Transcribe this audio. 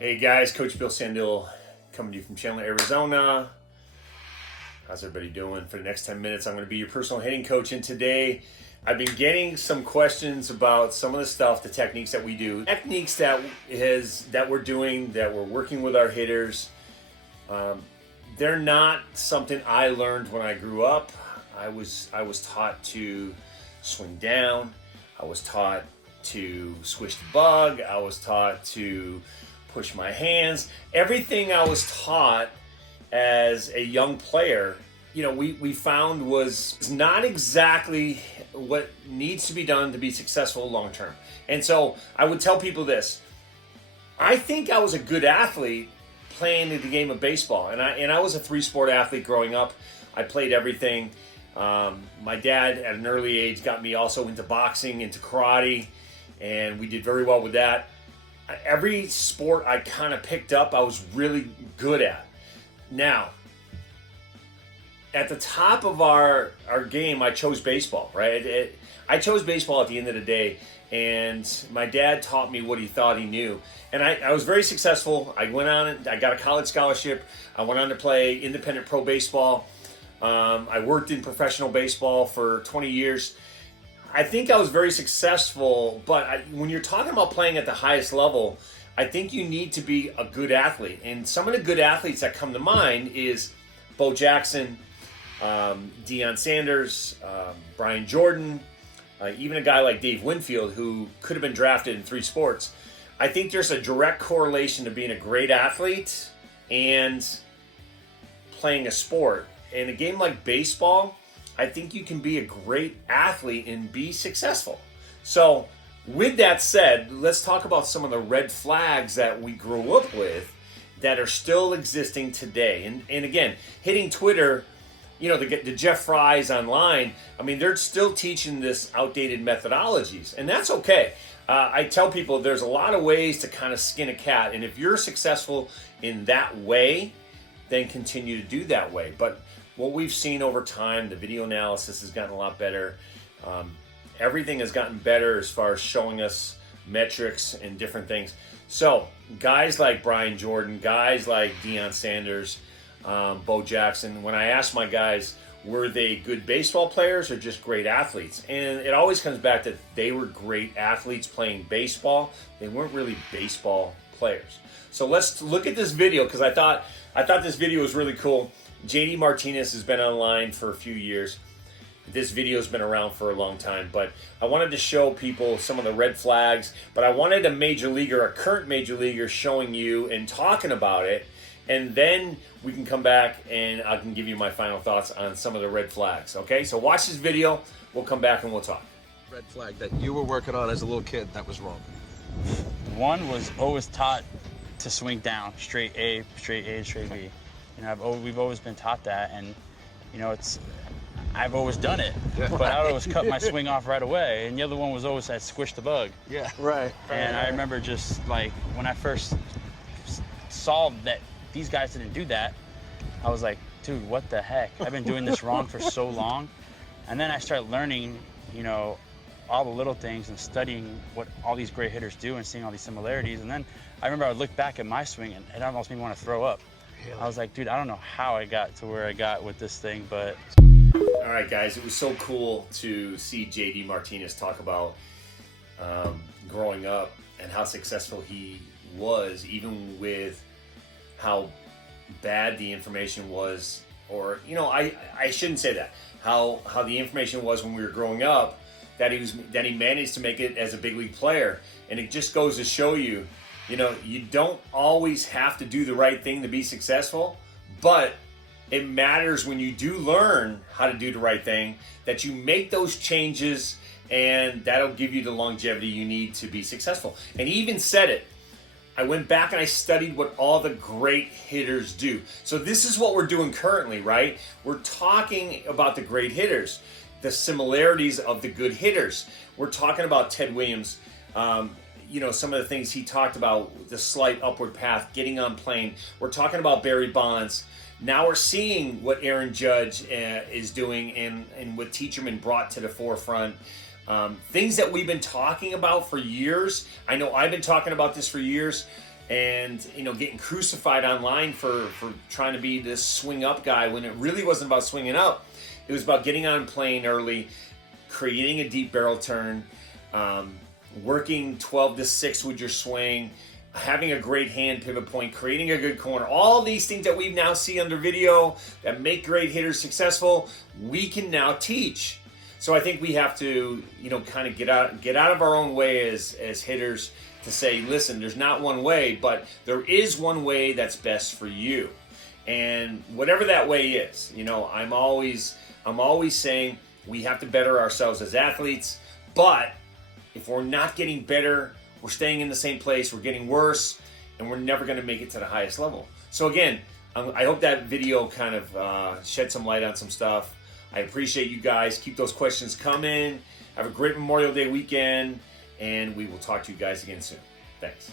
Hey guys, Coach Bill Sandillo coming to you from Chandler, Arizona. How's everybody doing? For the next 10 minutes, I'm going to be your personal hitting coach. And today, I've been getting some questions about some of the stuff, the techniques that we do. Techniques that we're doing, that we're working with our hitters. They're not something I learned when I grew up. I was taught to swing down. I was taught to squish the bug. I was taught to push my hands. Everything I was taught as a young player, we found was not exactly what needs to be done to be successful long term. And so I would tell people this. I think I was a good athlete playing the game of baseball. And I was a three-sport athlete growing up. I played everything. My dad at an early age got me also into boxing, into karate, and we did very well with that. Every sport I kind of picked up, I was really good at. Now, at the top of our game, I chose baseball, right? I chose baseball at the end of the day, and my dad taught me what he thought he knew. And I was very successful. I went on, I got a college scholarship. I went on to play independent pro baseball. I worked in professional baseball for 20 years. I think I was very successful, but when you're talking about playing at the highest level, I think you need to be a good athlete. And some of the good athletes that come to mind is Bo Jackson, Deion Sanders, Brian Jordan, even a guy like Dave Winfield, who could have been drafted in three sports. I think there's a direct correlation to being a great athlete and playing a sport. In a game like baseball, I think you can be a great athlete and be successful. So with that said, let's talk about some of the red flags that we grew up with that are still existing today. And again, hitting Twitter, the Jeff Fry's online, they're still teaching this outdated methodologies, and that's okay. I tell people there's a lot of ways to kind of skin a cat, and if you're successful in that way, then continue to do that way. But what we've seen over time, the video analysis has gotten a lot better. Everything has gotten better as far as showing us metrics and different things. So guys like Brian Jordan, guys like Deion Sanders, Bo Jackson, when I ask my guys, were they good baseball players or just great athletes? And it always comes back that they were great athletes playing baseball. They weren't really baseball players. So let's look at this video, because I thought this video was really cool. JD Martinez has been online for a few years. This video has been around for a long time, but I wanted to show people some of the red flags, but I wanted a current major leaguer showing you and talking about it, and then we can come back and I can give you my final thoughts on some of the red flags, okay? So watch this video, we'll come back and we'll talk. Red flag that you were working on as a little kid that was wrong. One was always taught to swing down, straight A, straight B. We've always been taught that, and I've always done it, but I would always cut my swing off right away. And the other one was always that squish the bug. Yeah, right. And I remember just like when I first saw that these guys didn't do that, I was like, dude, what the heck? I've been doing this wrong for so long. And then I started learning, all the little things and studying what all these great hitters do and seeing all these similarities. And then I remember I would look back at my swing and it almost made me want to throw up. I was like, dude, I don't know how I got to where I got with this thing, but... All right, guys, it was so cool to see JD Martinez talk about growing up and how successful he was, even with how bad the information was, or, I shouldn't say that, how the information was when we were growing up, that he managed to make it as a big league player. And it just goes to show you, you don't always have to do the right thing to be successful, but it matters when you do learn how to do the right thing, that you make those changes, and that'll give you the longevity you need to be successful. And he even said it. I went back and I studied what all the great hitters do. So this is what we're doing currently, right? We're talking about the great hitters, the similarities of the good hitters. We're talking about Ted Williams, some of the things he talked about, the slight upward path, getting on plane. We're talking about Barry Bonds. Now we're seeing what Aaron Judge is doing and what Teacherman brought to the forefront. Things that we've been talking about for years. I know I've been talking about this for years. and getting crucified online for trying to be this swing up guy when it really wasn't about swinging up. It was about getting on plane early, creating a deep barrel turn, working 12 to 6 with your swing, having a great hand pivot point, creating a good corner. All these things that we now see under video that make great hitters successful, we can now teach. So I think we have to, kind of get out of our own way as hitters to say, listen, there's not one way, but there is one way that's best for you. And whatever that way is, I'm always saying we have to better ourselves as athletes, but if we're not getting better, we're staying in the same place, we're getting worse, and we're never going to make it to the highest level. So again, I hope that video kind of shed some light on some stuff. I appreciate you guys. Keep those questions coming. Have a great Memorial Day weekend, and we will talk to you guys again soon. Thanks.